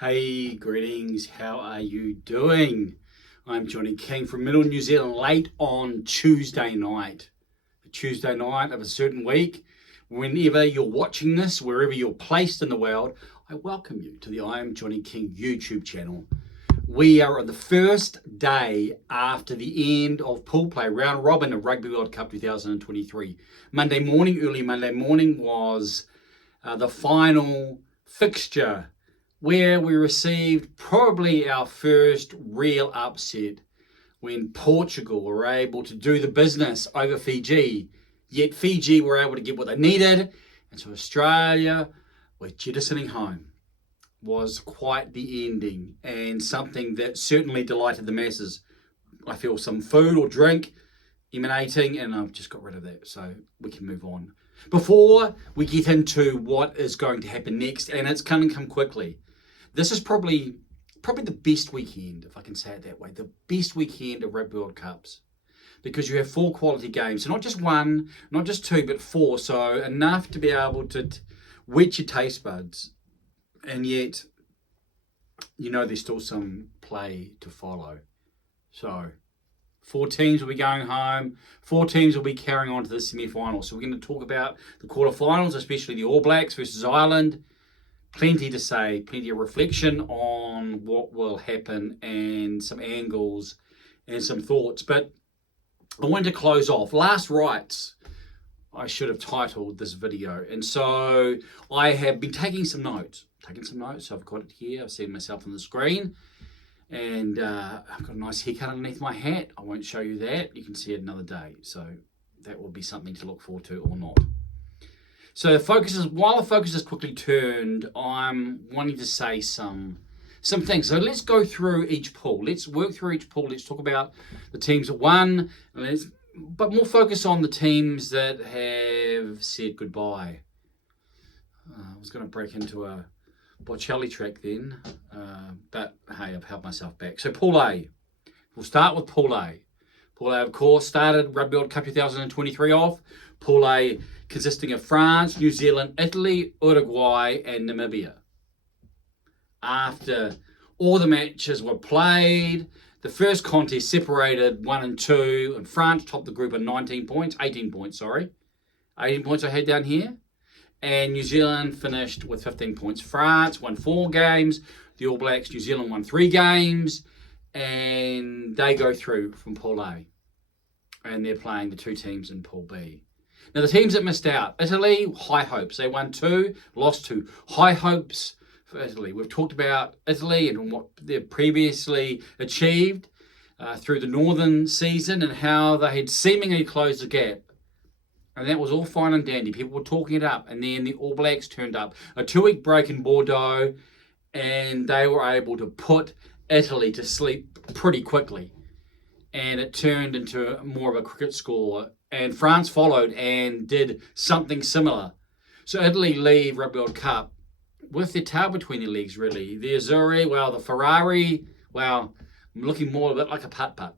Hey, greetings. How are you doing? I'm Johnny King from Middle New Zealand, late on Tuesday night. A Tuesday night of a certain week. Whenever you're watching this, wherever you're placed in the world, I welcome you to the I Am Johnny King YouTube channel. We are on the first day after the end of pool play, round robin of Rugby World Cup 2023. Early Monday morning was the final fixture where we received probably our first real upset when Portugal were able to do the business over Fiji, yet Fiji were able to get what they needed, and so Australia were jettisoning home. Was quite the ending and something that certainly delighted the masses. I feel some food or drink emanating, and I've just got rid of that so we can move on. Before we get into what is going to happen next, and it's going to come quickly, this is probably the best weekend, if I can say it that way, the best weekend of Rugby World Cups, because you have 4 quality games. So not just one, not just 2, but 4. So enough to be able to whet your taste buds, and yet, there's still some play to follow. So 4 teams will be going home. 4 teams will be carrying on to the semi-finals. So we're going to talk about the quarterfinals, especially the All Blacks versus Ireland. Plenty to say, plenty of reflection on what will happen and some angles and some thoughts. But I wanted to close off. Last Rites, I should have titled this video. And so I have been taking some notes. So I've got it here. I've seen myself on the screen. And I've got a nice haircut underneath my hat. I won't show you that. You can see it another day. So that will be something to look forward to or not. So while the focus is quickly turned, I'm wanting to say some things. So let's go through each pool. Let's work through each pool. Let's talk about the teams that won, but more focus on the teams that have said goodbye. I was going to break into a Bocelli track then, but hey, I've held myself back. So Pool A. We'll start with Pool A. Pool A, of course, started Rugby World Cup 2023 off. Pool A consisting of France, New Zealand, Italy, Uruguay, and Namibia. After all the matches were played, the first contest separated 1 and 2, and France topped the group on 18 points I had down here. And New Zealand finished with 15 points. France won 4 games. The All Blacks, New Zealand won 3 games. And they go through from Pool A. And they're playing the 2 teams in Pool B. Now, the teams that missed out, Italy, high hopes. They won 2, lost 2. High hopes for Italy. We've talked about Italy and what they've previously achieved through the Northern season and how they had seemingly closed the gap. And that was all fine and dandy. People were talking it up. And then the All Blacks turned up. A 2-week break in Bordeaux, and they were able to put Italy to sleep pretty quickly. And it turned into more of a cricket score. And France followed and did something similar. So Italy leave Rugby World Cup with their tail between their legs, really. The Azzurri, the Ferrari, looking more a bit like a putt-putt.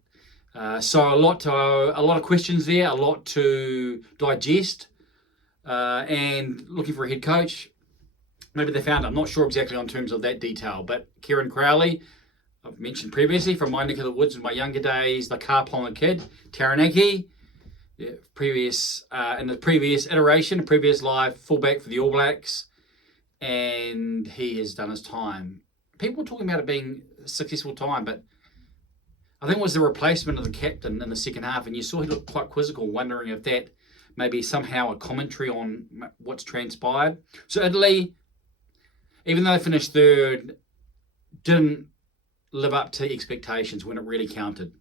So a lot of questions there, a lot to digest, and looking for a head coach. Maybe they found, I'm not sure exactly on terms of that detail, but Kieran Crowley, I've mentioned previously from my neck of the woods in my younger days, the Carpona kid, Taranaki, in the previous iteration, previous life, fullback for the All Blacks, and he has done his time. People were talking about it being a successful time, but I think it was the replacement of the captain in the second half, and you saw he looked quite quizzical, wondering if that maybe somehow a commentary on what's transpired. So Italy, even though they finished 3rd, didn't live up to expectations when it really counted.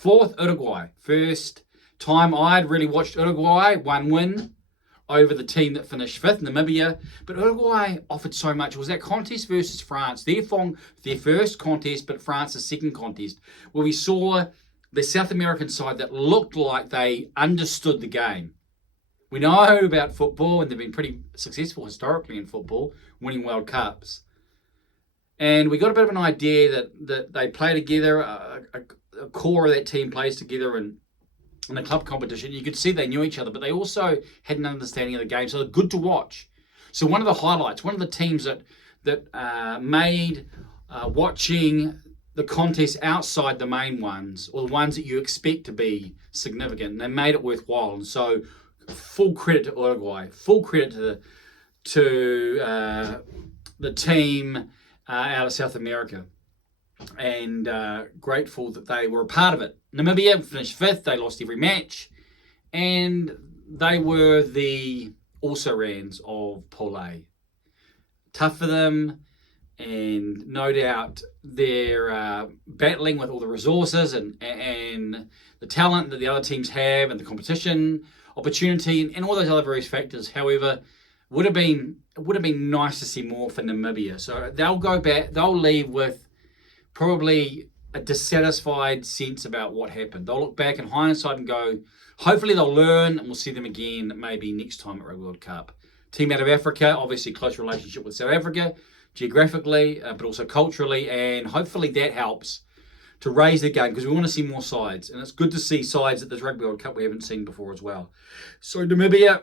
4th, Uruguay. First time I'd really watched Uruguay, 1 win over the team that finished 5th, Namibia. But Uruguay offered so much. It was that contest versus France, their first contest, but France's second contest, where we saw the South American side that looked like they understood the game. We know about football, and they've been pretty successful historically in football, winning World Cups. And we got a bit of an idea that they play together, a core of that team plays together, and in the club competition, you could see they knew each other, but they also had an understanding of the game, so they're good to watch. So one of the highlights, one of the teams that that made watching the contests outside the main ones, or the ones that you expect to be significant, and they made it worthwhile. And so, full credit to Uruguay, full credit to the team out of South America, and grateful that they were a part of it. Namibia finished 5th, they lost every match, and they were the also-rans of Pool A. Tough for them, and no doubt they're battling with all the resources and the talent that the other teams have, and the competition, opportunity, and all those other various factors. However, would have been nice to see more for Namibia. So they'll go back, they'll leave with probably a dissatisfied sense about what happened. They'll look back in hindsight and go, hopefully they'll learn, and we'll see them again maybe next time at Rugby World Cup. Team out of Africa, obviously close relationship with South Africa, geographically, but also culturally, and hopefully that helps to raise the game, because we want to see more sides, and it's good to see sides at this Rugby World Cup we haven't seen before as well. So Namibia,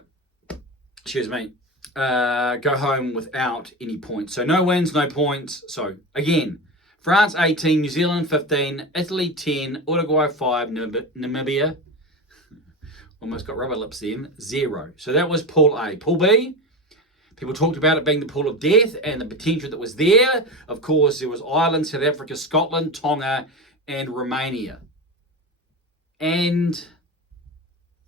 go home without any points. So no wins, no points. So again, France 18, New Zealand 15, Italy 10, Uruguay 5, Namibia, almost got rubber lips then, 0. So that was Pool A. Pool B, people talked about it being the pool of death and the potential that was there. Of course, there was Ireland, South Africa, Scotland, Tonga, and Romania. And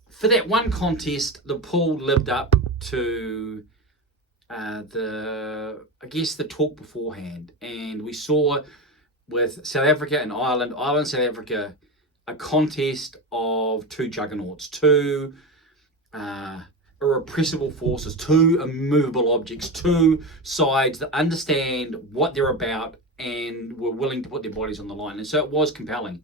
for that one contest, the pool lived up to the talk beforehand. And we saw with South Africa and Ireland, South Africa, a contest of two juggernauts, two irrepressible forces, two immovable objects, two sides that understand what they're about and were willing to put their bodies on the line. And so it was compelling.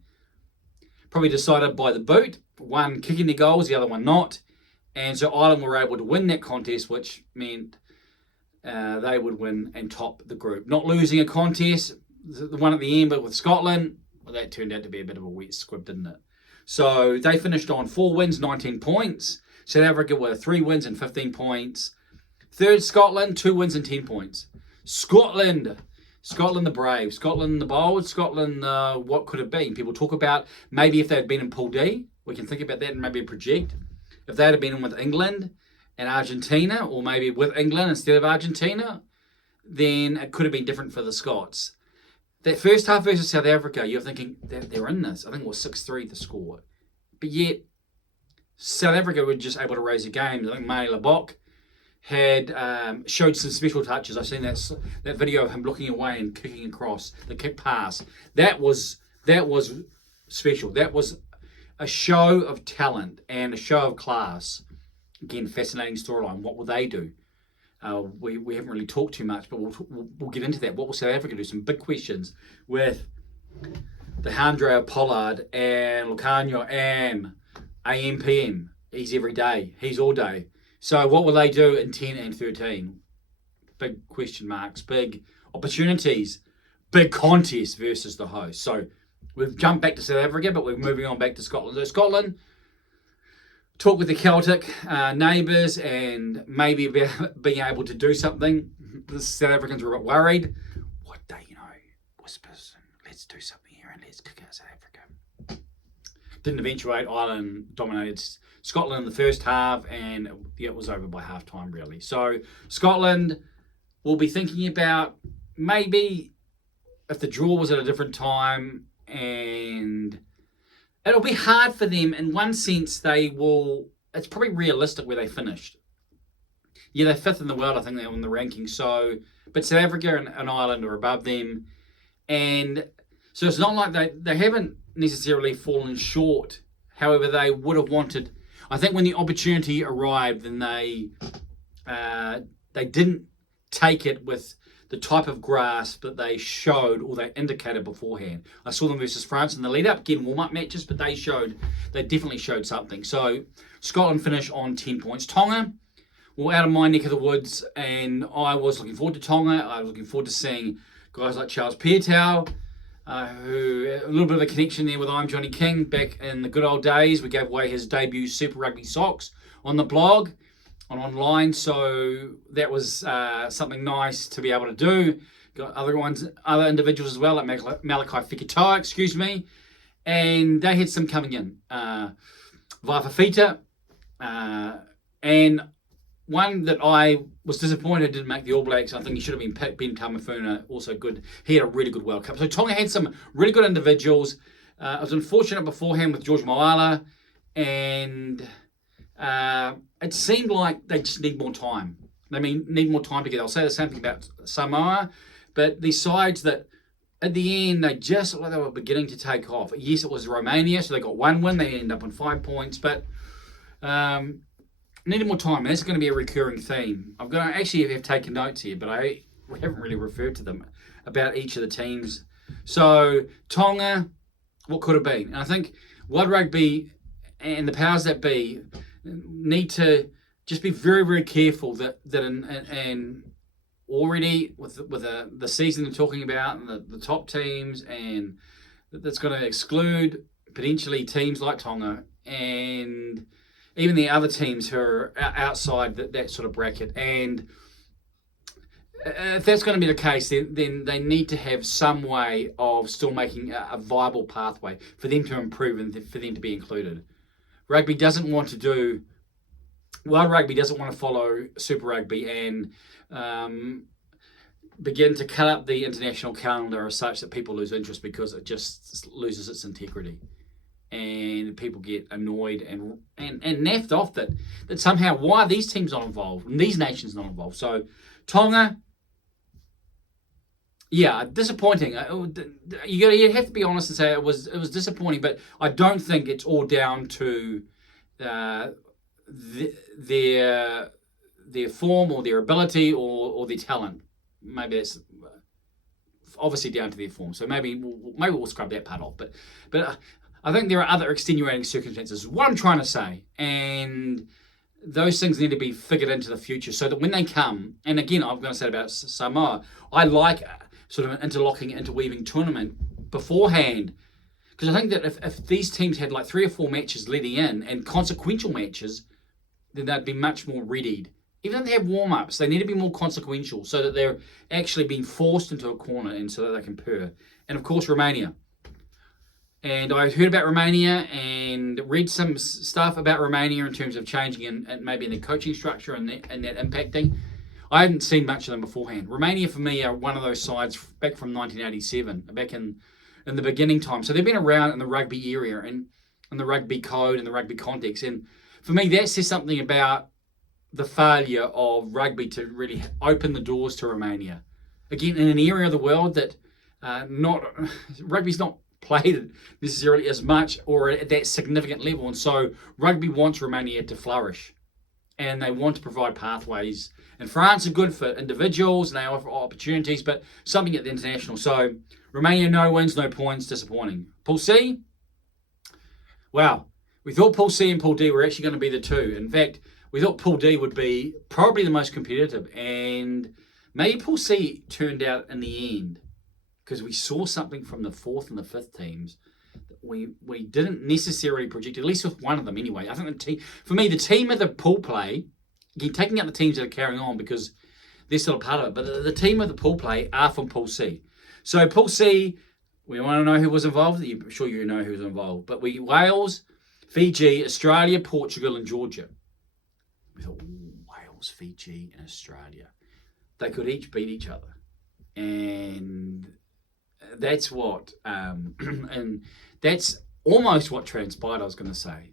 Probably decided by the boot, one kicking the goals, the other one not. And so Ireland were able to win that contest, which meant they would win and top the group. Not losing a contest, the one at the end, but with Scotland, well, that turned out to be a bit of a wet squib, didn't it? So they finished on 4 wins, 19 points. South Africa were 3 wins and 15 points. Third, Scotland, 2 wins and 10 points. Scotland the brave, Scotland the bold, Scotland what could have been. People talk about maybe if they'd been in Pool D, we can think about that and maybe project. If they'd have been in with England and Argentina, or maybe with England instead of Argentina, then it could have been different for the Scots. That first half versus South Africa, you're thinking that they're in this. I think it was 6-3 the score. But yet, South Africa were just able to raise the game. I think Mane Labok had showed some special touches. I've seen that video of him looking away and kicking across, the kick pass. That was special. That was a show of talent and a show of class. Again, fascinating storyline. What will they do? We haven't really talked too much, but we'll get into that. What will South Africa do? Some big questions with the Handre of Pollard and Lucanio and AMPM. He's every day. He's all day. So what will they do in 10 and 13? Big question marks, big opportunities, big contest versus the host. So we've jumped back to South Africa, but we're moving on back to Scotland. So Scotland, talk with the Celtic neighbours and maybe being able to do something. The South Africans were a bit worried. What they, whispers, let's do something here and let's kick out South Africa. Didn't eventuate. Ireland dominated Scotland in the first half, and it was over by half time, really. So Scotland will be thinking about maybe if the draw was at a different time, and it'll be hard for them. In one sense, it's probably realistic where they finished. Yeah, they're 5th in the world, I think they're on the ranking. So, but South Africa and Ireland are above them. And so it's not like they haven't necessarily fallen short. However, they would have wanted, I think when the opportunity arrived, then they didn't take it with the type of grasp that they showed or they indicated beforehand. I saw them versus France in the lead up, again, warm-up matches, but they definitely showed something. So Scotland finished on 10 points. Tonga, well, out of my neck of the woods, and I was looking forward to Tonga. I was looking forward to seeing guys like Charles Piutau, who a little bit of a connection there with I'm Johnny King back in the good old days. We gave away his debut Super Rugby socks on the blog online, so that was something nice to be able to do. Got other individuals as well, like Malachi Fekitoa, excuse me, and they had some coming in. Vaifafita, and one that I was disappointed didn't make the All Blacks. I think he should have been picked. Ben Tamafuna, also good. He had a really good World Cup. So Tonga had some really good individuals. I was unfortunate beforehand with George Moala, and it seemed like they just need more time. They need more time together. I'll say the same thing about Samoa, but these sides that at the end they just like they were beginning to take off. Yes, it was Romania, so they got one win. They ended up on 5 points, but needed more time. That's going to be a recurring theme. I've got to actually have taken notes here, but I haven't really referred to them about each of the teams. So Tonga, what could have been? And I think World Rugby and the powers that be need to just be very, very careful that and already with the season they're talking about and the top teams, and that's going to exclude potentially teams like Tonga and even the other teams who are outside that sort of bracket. And if that's going to be the case, then they need to have some way of still making a viable pathway for them to improve and for them to be included. World Rugby doesn't want to follow Super Rugby and begin to cut up the international calendar as such that people lose interest because it just loses its integrity. And people get annoyed and naffed off that somehow why are these teams not involved and these nations not involved. So Tonga, yeah, disappointing. You have to be honest and say it was disappointing, but I don't think it's all down to their form or their ability or their talent. Maybe it's obviously down to their form. So maybe we'll scrub that part off. But I think there are other extenuating circumstances. What I'm trying to say, and those things need to be figured into the future so that when they come, and again, I'm going to say about Samoa, I like sort of an interlocking, interweaving tournament beforehand, because I think that if these teams had like 3 or 4 matches leading in and consequential matches, then they'd be much more readied. Even if they have warm-ups, they need to be more consequential so that they're actually being forced into a corner and so that they can purr. And of course, Romania. And I heard about Romania and read some stuff about Romania in terms of changing and maybe in the coaching structure and that impacting. I hadn't seen much of them beforehand. Romania, for me, are one of those sides back from 1987, back in the beginning time. So they've been around in the rugby area and in the rugby code and the rugby context. And for me, that says something about the failure of rugby to really open the doors to Romania. Again, in an area of the world that rugby's not played necessarily as much or at that significant level, and so rugby wants Romania to flourish and they want to provide pathways, and France are good for individuals and they offer opportunities, but something at the international. So Romania, no wins, no points, disappointing. Pool C, wow, we thought Pool C and Pool D were actually going to be the two. In fact, we thought Pool D would be probably the most competitive, and maybe Pool C turned out in the end because we saw something from the 4th and the 5th teams that we didn't necessarily project, at least with one of them anyway. I think for me, the team of the pool play, again, taking out the teams that are carrying on because they're still a part of it, but the team of the pool play are from Pool C. So Pool C, we want to know who was involved. I'm sure you know who was involved. But Wales, Fiji, Australia, Portugal, and Georgia. We thought, Wales, Fiji, and Australia. They could each beat each other. And that's what, and that's almost what transpired, I was going to say.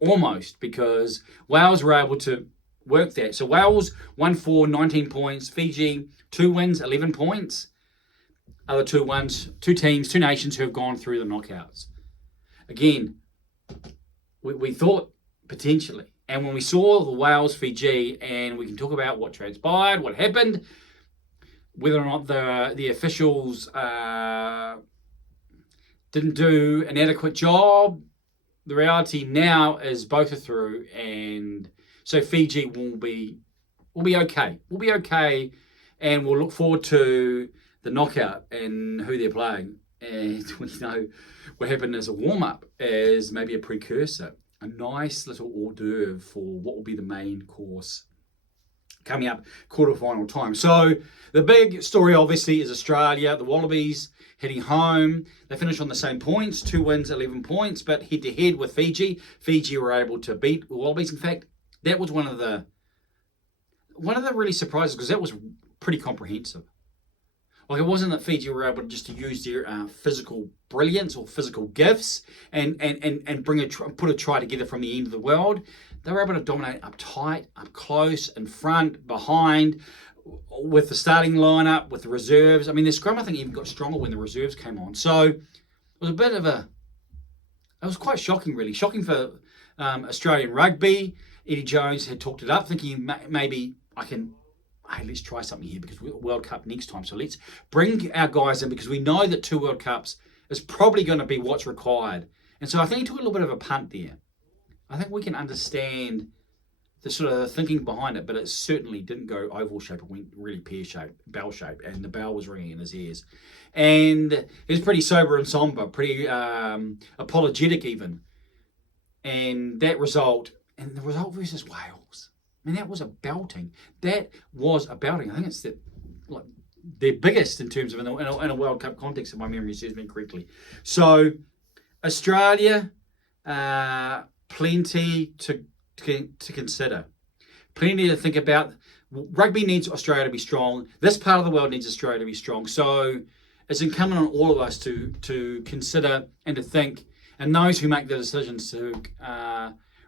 Almost, because Wales were able to work that. So Wales won 19 points. Fiji, 2 wins, 11 points. Other 2 teams, 2 nations who have gone through the knockouts. Again, we thought potentially. And when we saw the Wales, Fiji, and we can talk about what transpired, what happened, whether or not the officials didn't do an adequate job, the reality now is both are through, and so Fiji will be okay. We'll be okay, and we'll look forward to the knockout and who they're playing. And we know what happened as a warm-up as maybe a precursor. a nice little hors d'oeuvre for what will be the main course coming up quarterfinal time. So the big story obviously is Australia, the Wallabies heading home. They finished on the same points, 2 wins, 11 points, but head to head with Fiji. Fiji were able to beat the Wallabies. In fact, that was one of the really surprises, because that was pretty comprehensive. Like, it wasn't that Fiji were able just to use their physical brilliance or physical gifts and put a try together from the end of the world. They were able to dominate up tight, up close, in front, behind, with the starting lineup, with the reserves. I mean, the scrum, I think, even got stronger when the reserves came on. So it was it was quite shocking, really. Shocking for Australian rugby. Eddie Jones had talked it up, thinking maybe hey, let's try something here, because we've got World Cup next time. So let's bring our guys in, because we know that 2 World Cups is probably going to be what's required. And so I think he took a little bit of a punt there. I think we can understand the sort of thinking behind it, but it certainly didn't go oval shape. It went really pear shape, bell shape, and the bell was ringing in his ears. And he was pretty sober and somber, pretty apologetic even. And the result versus Wales, I mean, that was a belting. That was a belting. I think it's their biggest in terms of in a World Cup context, if my memory serves me correctly. So Australia, plenty to consider, plenty to think about. Rugby needs Australia to be strong. This part of the world needs Australia to be strong. So it's incumbent on all of us to consider and to think, and those who make the decisions to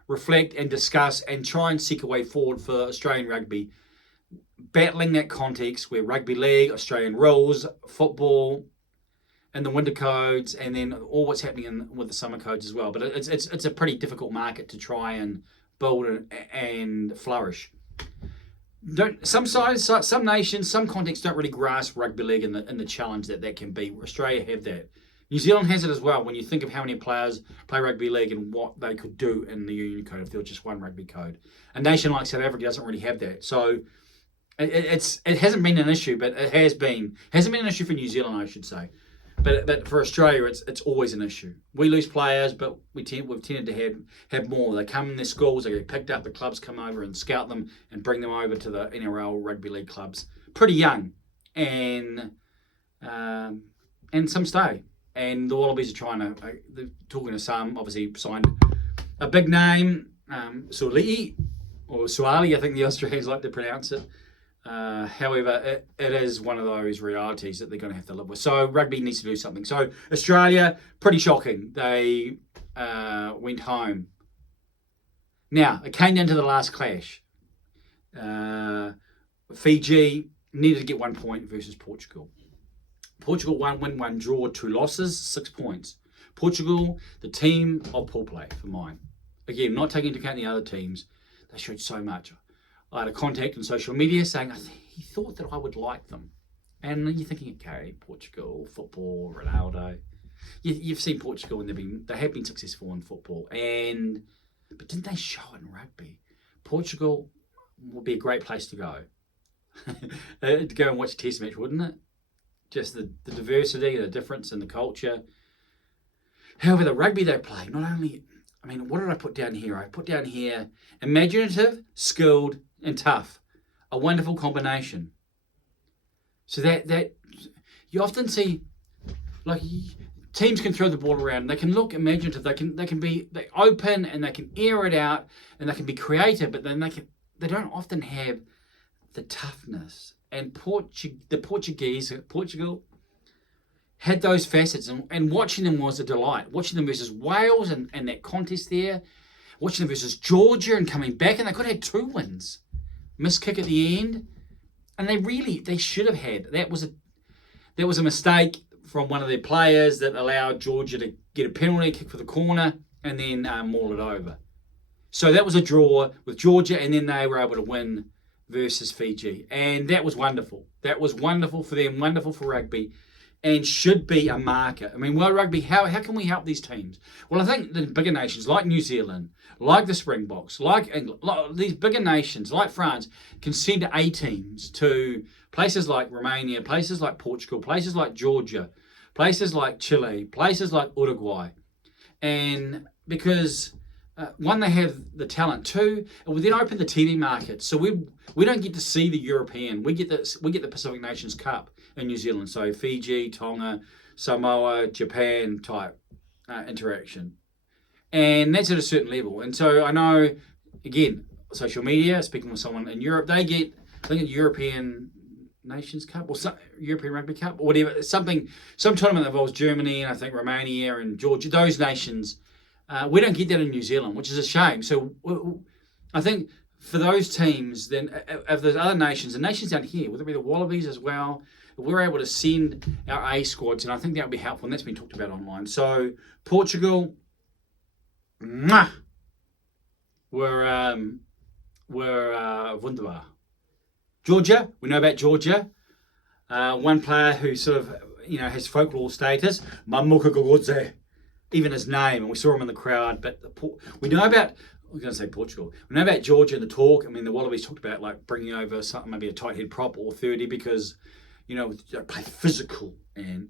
reflect and discuss and try and seek a way forward for Australian rugby, battling that context where rugby league, Australian rules, football, and the winter codes, and then all what's happening with the summer codes as well. But it's a pretty difficult market to try and build and flourish. Some nations, some contexts don't really grasp rugby league and the challenge that can be. Australia have that. New Zealand has it as well, when you think of how many players play rugby league and what they could do in the union code if there was just one rugby code. A nation like South Africa doesn't really have that. So it hasn't been an issue, but it hasn't been an issue for New Zealand, I should say. But for Australia, it's always an issue. We lose players, but we've tended to have more. They come in their schools, they get picked up, the clubs come over and scout them and bring them over to the NRL rugby league clubs pretty young, and some stay. And the Wallabies are they're talking to some, obviously signed a big name, Suali, I think the Australians like to pronounce it. However, it is one of those realities that they're going to have to live with. So rugby needs to do something. So Australia, pretty shocking. They went home. Now, it came down to the last clash. Fiji needed to get 1 point versus Portugal. Portugal 1 win, 1 draw, 2 losses, 6 points. Portugal, the team of pool play for mine. Again, not taking into account the other teams, they showed so much. I had a contact on social media saying he thought that I would like them. And you're thinking, okay, Portugal, football, Ronaldo. You've seen Portugal and they have been successful in football. But didn't they show it in rugby? Portugal would be a great place to go. To go and watch a test match, wouldn't it? Just the diversity, the difference in the culture. However, the rugby they play, not only, I mean, what did I put down here? I put down here imaginative, skilled, and tough. A wonderful combination. So that you often see, like, teams can throw the ball around. They can look imaginative. They can be open, and they can air it out, and they can be creative. But then they don't often have the toughness. And Portugal had those facets, and watching them was a delight. Watching them versus Wales and that contest there, watching them versus Georgia and coming back, and they could have had 2 wins. Missed kick at the end, and they should have had. That was a mistake from one of their players that allowed Georgia to get a penalty kick for the corner and then maul it over. So that was a draw with Georgia, and then they were able to win versus Fiji, and that was wonderful. That was wonderful for them, wonderful for rugby, and should be a marker. I mean, World Rugby, how can we help these teams? Well, I think the bigger nations like New Zealand, like the Springboks, like England, these bigger nations like France can send A teams to places like Romania, places like Portugal, places like Georgia, places like Chile, places like Uruguay, and because one, they have the talent. Two, and we then open the TV market. So we don't get to see the European. We get the Pacific Nations Cup in New Zealand. So Fiji, Tonga, Samoa, Japan type interaction, and that's at a certain level. And so I know, again, social media. Speaking with someone in Europe, they get, I think, a European Nations Cup or some European Rugby Cup or whatever. Some tournament that involves Germany and I think Romania and Georgia. Those nations. We don't get that in New Zealand, which is a shame. So I think for those teams, then of those other nations, the nations down here, whether it be the Wallabies as well, we're able to send our A squads, and I think that would be helpful, and that's been talked about online. So Portugal, we're wunderbar. Georgia, we know about Georgia. One player who sort of has folklore status, Mamuka Gogodze. Even his name, and we saw him in the crowd. But we know about, I'm going to say Portugal. We know about Georgia and the talk. I mean, the Wallabies talked about like bringing over something, maybe a tight head prop or 30 because, they play physical and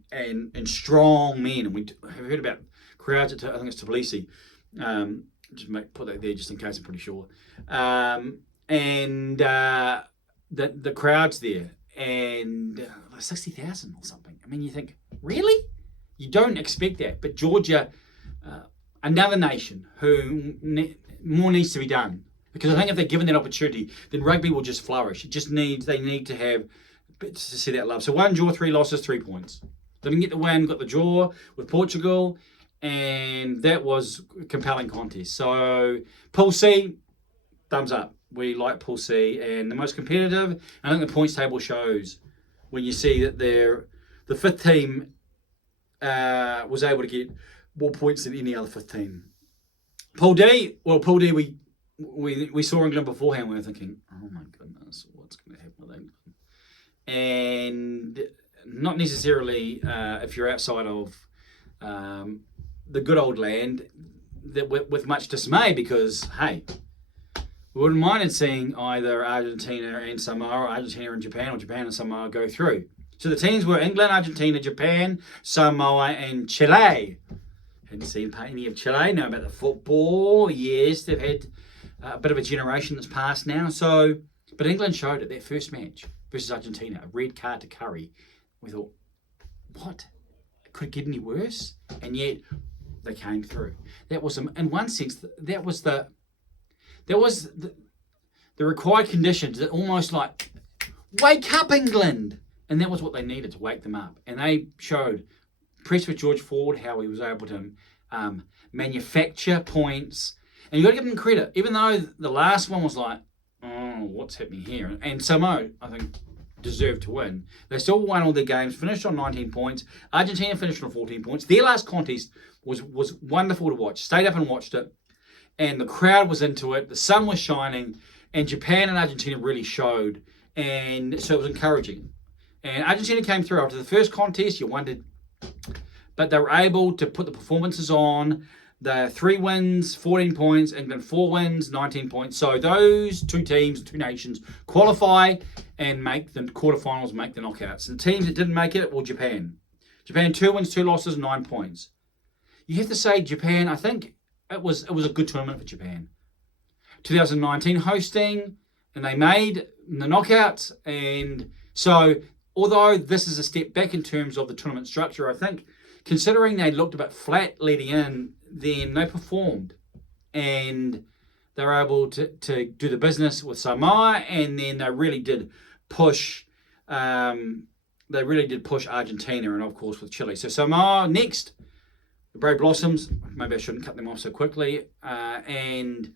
strong men. And we have heard about crowds at, I think it's Tbilisi. Put that there just in case, I'm pretty sure. The crowds there and 60,000 or something. I mean, you think, really? You don't expect that, but Georgia, another nation who more needs to be done, because I think if they're given that opportunity, then rugby will just flourish. They need to have to see that love. So 1 draw, 3 losses, 3 points. They didn't get the win, got the draw with Portugal, and that was a compelling contest. So Pool C, thumbs up. We like Pool C, and the most competitive. I think the points table shows when you see that the fifth team was able to get more points than any other fifth team. Pool D, we saw England beforehand. We were thinking, oh my goodness, what's going to happen with England? And not necessarily if you're outside of the good old land, with much dismay, because hey, we wouldn't mind seeing either Argentina and Samoa, or Argentina and Japan, or Japan and Samoa go through. So the teams were England, Argentina, Japan, Samoa, and Chile. Hadn't seen any of Chile. Know about the football. Yes, they've had a bit of a generation that's passed now. So, but England showed it, that first match versus Argentina, a red card to Curry. We thought, what? Could it get any worse? And yet, they came through. That was, in one sense, that was the required conditions. That almost like, wake up, England! And that was what they needed to wake them up. And they showed, press with George Ford, how he was able to manufacture points. And you've got to give them credit. Even though the last one was like, oh, what's happening here? And Samoa, I think, deserved to win. They still won all their games, finished on 19 points. Argentina finished on 14 points. Their last contest was wonderful to watch. Stayed up and watched it. And the crowd was into it. The sun was shining. And Japan and Argentina really showed. And so it was encouraging. And Argentina came through after the first contest. You wondered, but they were able to put the performances on. The 3 wins, 14 points, England 4 wins, 19 points. So those two teams, two nations, qualify and make the quarterfinals, make the knockouts. And the teams that didn't make it, well, Japan. Japan 2 wins, 2 losses, 9 points. You have to say Japan, I think it was a good tournament for Japan. 2019 hosting, and they made the knockouts. And so although this is a step back in terms of the tournament structure, I think considering they looked a bit flat leading in, then they performed. And they were able to do the business with Samoa, and then they really did push Argentina, and of course with Chile. So Samoa next, the Brave Blossoms, maybe I shouldn't cut them off so quickly, and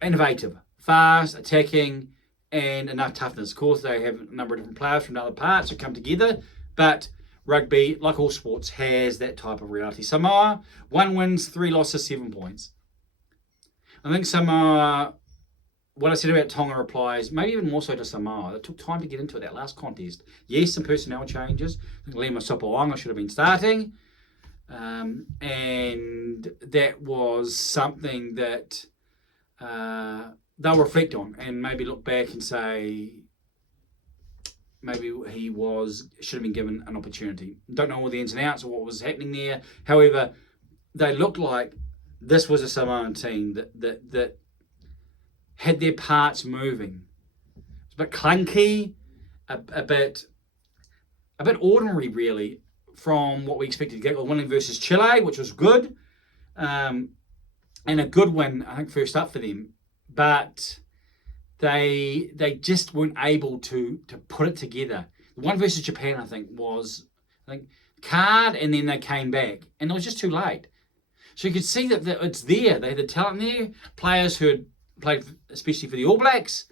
innovative, fast, attacking, and enough toughness. Of course, they have a number of different players from other parts who come together, but rugby, like all sports, has that type of reality. Samoa, 1 wins, 3 losses, 7 points. I think Samoa, what I said about Tonga applies, maybe even more so to Samoa. It took time to get into it, that last contest. Yes, some personnel changes. I think Lima Sopoaga should have been starting. And that was something that they'll reflect on and maybe look back and say, maybe he should have been given an opportunity. Don't know all the ins and outs of what was happening there. However, they looked like this was a Samoan team that had their parts moving. It's a bit clunky, a bit ordinary, really, from what we expected to get. Winning versus Chile, which was good, and a good win, I think, first up for them. But they just weren't able to put it together. The one versus Japan, I think, was card, and then they came back, and it was just too late. So you could see that it's there. They had the talent there, players who had played especially for the All Blacks,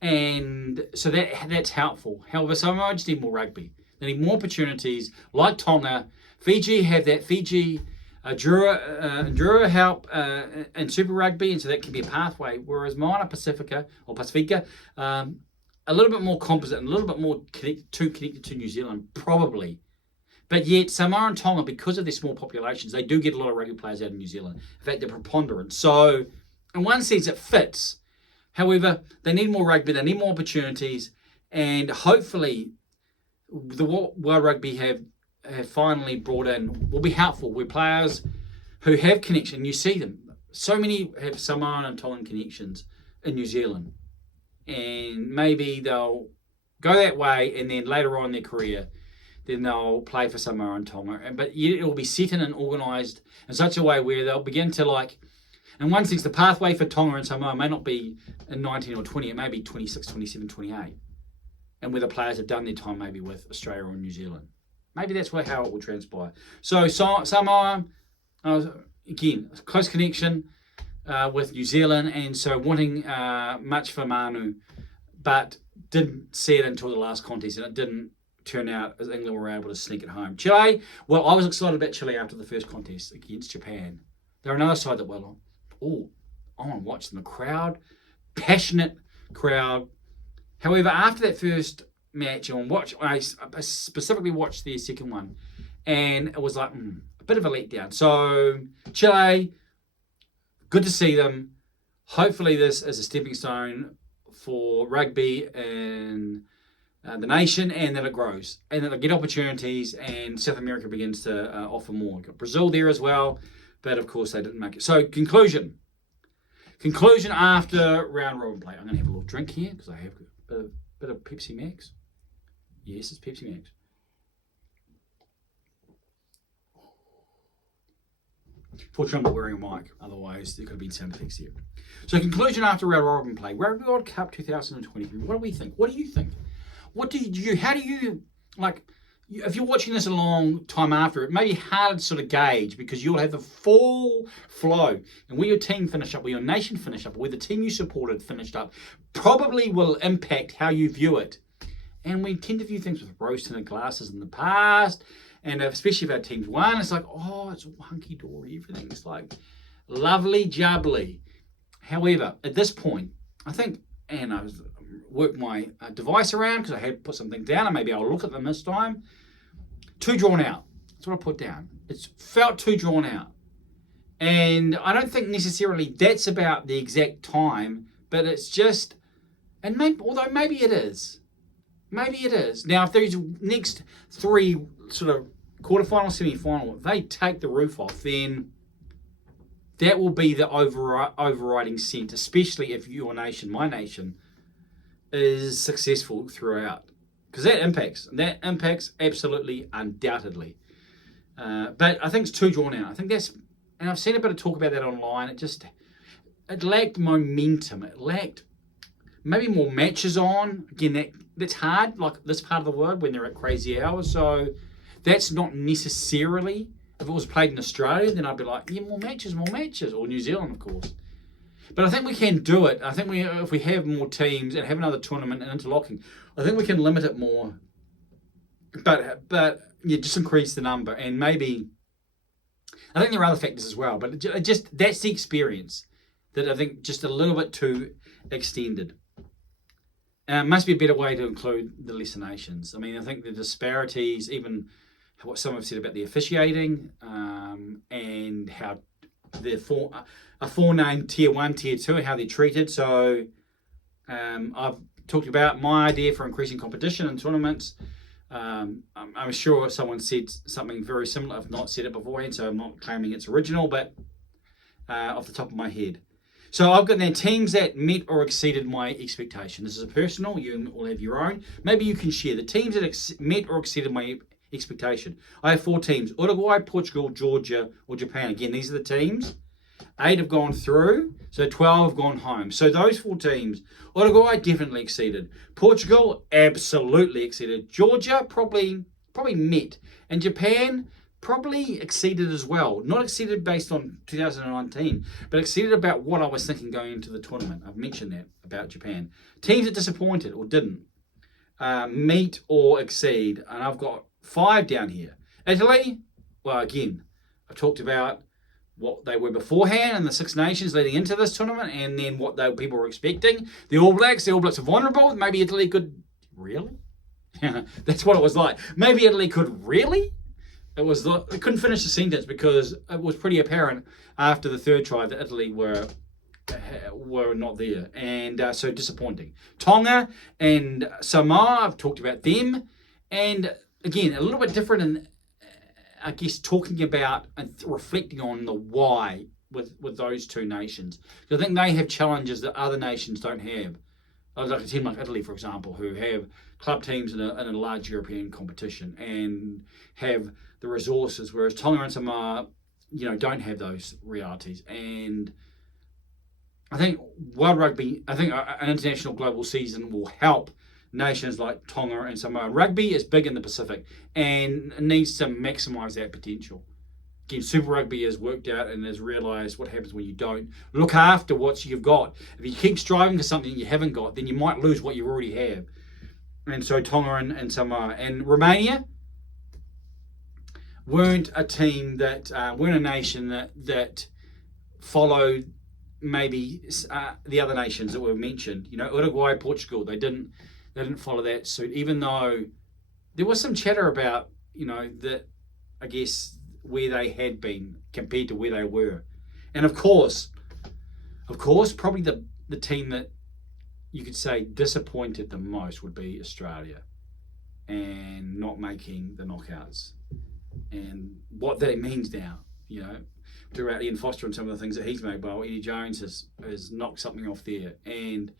and so that's helpful. However, Samoa just need more rugby. They need more opportunities, like Tonga. Fiji have that. Fiji, Drua help in Super Rugby, and so that can be a pathway. Whereas Moana Pacifica, a little bit more composite and a little bit more connected to New Zealand, probably. But yet, Samoa and Tonga, because of their small populations, they do get a lot of rugby players out of New Zealand. In fact, they're preponderant. So, in one sense, it fits. However, they need more rugby, they need more opportunities, and hopefully, the World Rugby have finally brought in will be helpful. Where players who have connection, you see them. So many have Samoan and Tongan connections in New Zealand, and maybe they'll go that way, and then later on in their career, then they'll play for Samoa and Tonga. But it will be set in and organised in such a way where they'll begin to in one sense, the pathway for Tonga and Samoa may not be in 19 or 20, it may be 26, 27, 28. And where the players have done their time maybe with Australia or New Zealand. Maybe that's how it will transpire. So Samoa, again, close connection with New Zealand, and so wanting much for Manu, but didn't see it until the last contest, and it didn't turn out as England were able to sneak it home. Chile, well, I was excited about Chile after the first contest against Japan. They're another side that I want to watch them. The crowd, passionate crowd. However, after that first match, I specifically watched their second one, and it was a bit of a letdown. So Chile, good to see them. Hopefully this is a stepping stone for rugby in the nation, and that it grows, and that they get opportunities, and South America begins to offer more. Got Brazil there as well, but of course they didn't make it. So conclusion after round robin play. I'm going to have a little drink here because I have a bit of Pepsi Max. Yes, it's Pepsi Max. Fortunately, I'm not wearing a mic, otherwise there could have been sound effects here. So conclusion after round robin play. Rugby World Cup 2023. What do we think? What do you think? How do you, if you're watching this a long time after, it may be hard to sort of gauge because you'll have the full flow. And where your team finished up, where your nation finished up, where the team you supported finished up, probably will impact how you view it. And we tend to view things with rose-tinted glasses in the past, and especially if our team's won, it's like, it's all hunky-dory, everything's lovely jubbly. However, at this point, I think, and I was work my device around because I had put something down, and maybe I'll look at them this time. Too drawn out. That's what I put down. It's felt too drawn out. And I don't think necessarily that's about the exact time, but it's just, and maybe it is. Maybe it is. Now, if these next three sort of quarterfinal, semi-final, if they take the roof off, then that will be the overriding sense, especially if your nation, my nation, is successful throughout. Because that impacts absolutely, undoubtedly. But I think it's too drawn out. I think that's, and I've seen a bit of talk about that online, it lacked momentum. It lacked maybe more matches on. Again, that's hard, like this part of the world when they're at crazy hours. So that's not necessarily, if it was played in Australia, then I'd be like, yeah, more matches, or New Zealand, of course. But I think we can do it. I think if we have more teams and have another tournament and interlocking, I think we can limit it more. But just increase the number, and maybe, I think there are other factors as well, but just that's the experience that I think just a little bit too extended. Must be a better way to include the lesser nations. I mean, I think the disparities, even what some have said about the officiating, and how a four-name tier 1, tier 2, how they're treated. So I've talked about my idea for increasing competition in tournaments. I'm sure someone said something very similar. I've not said it beforehand, so I'm not claiming it's original, but off the top of my head. So I've got now teams that met or exceeded my expectation. This is a personal. You all have your own. Maybe you can share the teams that met or exceeded my expectation. I have 4 teams: Uruguay, Portugal, Georgia, or Japan. Again, these are the teams. 8 have gone through, so 12 have gone home. So those 4 teams: Uruguay definitely exceeded. Portugal absolutely exceeded. Georgia probably met, and Japan probably exceeded as well. Not exceeded based on 2019, but exceeded about what I was thinking going into the tournament. I've mentioned that about Japan. Teams that disappointed or didn't meet or exceed, and I've got 5 down here. Italy, well, again, I talked about what they were beforehand and the 6 nations leading into this tournament, and then what people were expecting. The All Blacks are vulnerable. Maybe Italy could really. That's what it was like. Maybe Italy could really. It couldn't finish the sentence because it was pretty apparent after the 3rd try that Italy were not there, and so disappointing. Tonga and Samoa, I've talked about them, and again a little bit different in, I guess, talking about and reflecting on the why with those 2 nations. Because I think they have challenges that other nations don't have. Like a team like Italy, for example, who have club teams in a large European competition and have the resources, whereas Tonga and Samoa, don't have those realities. And I think World Rugby, an international global season will help nations like Tonga and Samoa. Rugby is big in the Pacific and needs to maximise that potential. Again, Super Rugby has worked out and has realised what happens when you don't look after what you've got. If you keep striving for something you haven't got, then you might lose what you already have. And so Tonga and Samoa. And Romania weren't a team weren't a nation that followed maybe the other nations that were mentioned. Uruguay, Portugal, they didn't follow that suit, even though there was some chatter about, that, I guess, where they had been compared to where they were. And of course, probably the team that you could say disappointed the most would be Australia and not making the knockouts. And what that means now, throughout Ian Foster and some of the things that he's made, well, Eddie Jones has knocked something off there. And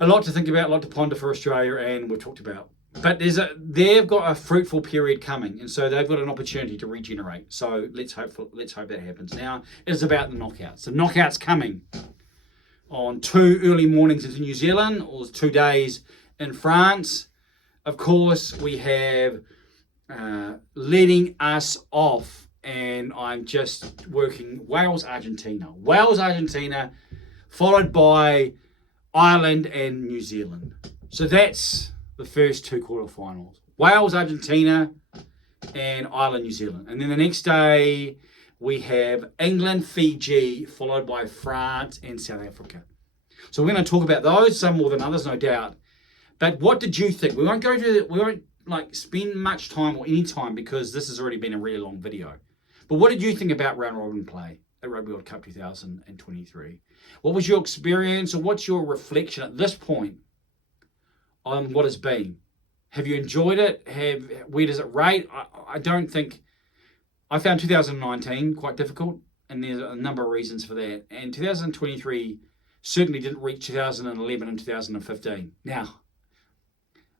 a lot to think about, a lot to ponder for Australia, and we've talked about. But they've got a fruitful period coming, and so they've got an opportunity to regenerate. So let's hope that happens. Now it's about the knockouts. The knockouts coming on 2 early mornings into New Zealand, or 2 days in France. Of course, we have leading us off, and I'm just working Wales, Argentina, followed by Ireland and New Zealand. So that's the first 2 quarterfinals: Wales, Argentina, and Ireland, New Zealand. And then the next day we have England, Fiji, followed by France and South Africa. So we're going to talk about those, some more than others, no doubt. But what did you think? We won't spend much time or any time because this has already been a really long video. But what did you think about round robin play at Rugby World Cup 2023? What was your experience, or what's your reflection at this point on what has been? Have you enjoyed it? Where does it rate? I don't think... I found 2019 quite difficult, and there's a number of reasons for that. And 2023 certainly didn't reach 2011 and 2015. Now,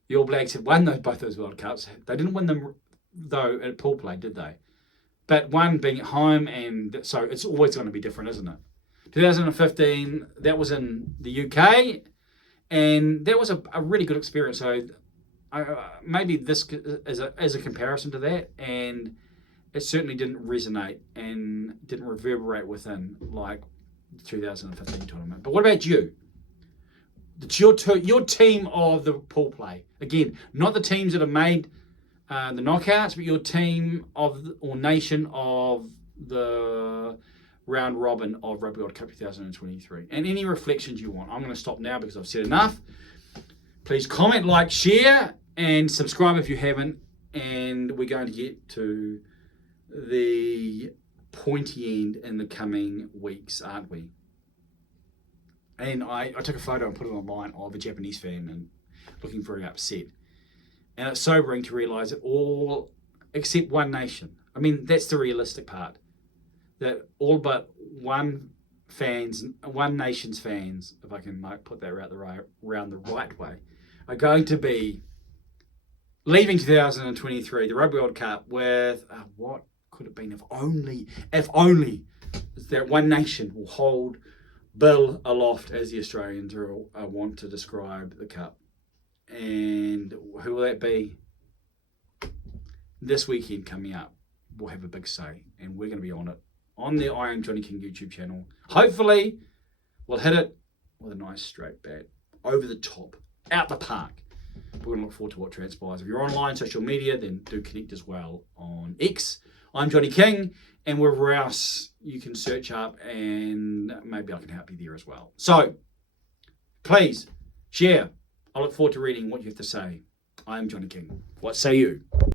the All Blacks had won both those World Cups. They didn't win them, though, at pool play, did they? But one being at home, and so it's always going to be different, isn't it? 2015, that was in the UK, and that was a really good experience. So maybe this is a comparison to that, and it certainly didn't resonate and didn't reverberate within like the 2015 tournament. But what about you? It's your team of the pool play. Again, not the teams that have made the knockouts, but your team or nation of the round robin of Rugby World Cup 2023. And any reflections you want. I'm going to stop now because I've said enough. Please comment, like, share, and subscribe if you haven't. And we're going to get to the pointy end in the coming weeks, aren't we? And I took a photo and put it online of a Japanese fan and looking very upset. And it's sobering to realise that all except one nation. I mean, that's the realistic part. that all but one nation's fans, if I can put that around the right way, are going to be leaving 2023, the Rugby World Cup, with what could have been if only that one nation will hold Bill aloft, as the Australians want to describe the cup. And who will that be? This weekend coming up, we'll have a big say, and we're going to be on it on the I Am Johnny King YouTube channel. Hopefully, we'll hit it with a nice straight bat, over the top, out the park. We're going to look forward to what transpires. If you're online, social media, then do connect as well on X. I'm Johnny King, and wherever else you can search up, and maybe I can help you there as well. So, please, share. I look forward to reading what you have to say. I am Johnny King. What say you?